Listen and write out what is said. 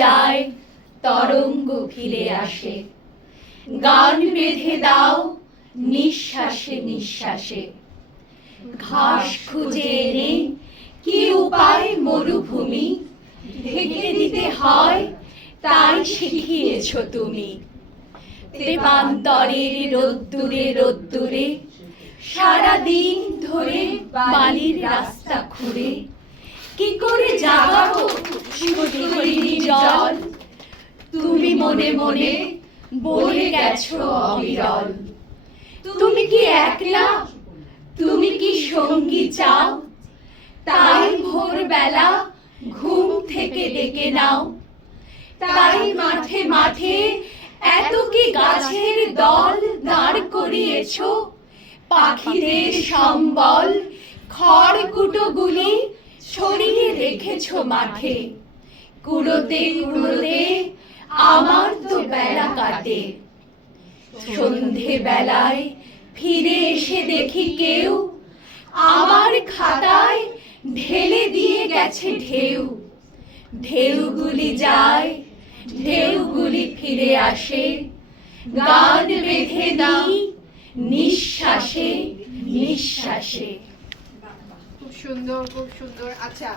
যায় তরঙ্গ ফিরে আসে। গান বেঁধে দাও নিঃশ্বাসে নিঃশ্বাসে। ঘাস খুঁজে এনে কি উপায় মরুভূমি ঢেকে দিতে হয় তাই শিখিয়েছ তুমি। তেপান্তরের রোদ্দুরে রোদ্দুরে সারাদিন ধরে বালির রাস্তা খুঁড়ে কি করে জাগাবো শুধুরিনী জল। তুমি মনে মনে বলে গেছো অবিরল। তুমি কি একলা, তুমি কি সঙ্গী চাও? তাই ভোরবেলা ঘুম থেকে ডেকে নাও। তাই মাঠে মাঠে এত কি গাছের দল দাঁড় করিয়েছো। পাখিদের সম্বল খড়কুটোগুলি ছড়িয়ে রেখেছো মাঠে। কুড়োতে কুড়োতে আমার তো বেলা কাটে। সন্ধে বেলায় ফিরে এসে দেখি কেউ আমার খাতায় ঢেলে দিয়ে গেছে ঢেউ। ঢেউগুলি যায়, ঢেউগুলি ফিরে আসে। গান বেঁধে দিই নিঃশ্বাসে নিঃশ্বাসে। খুব সুন্দর, খুব সুন্দর। আচ্ছা,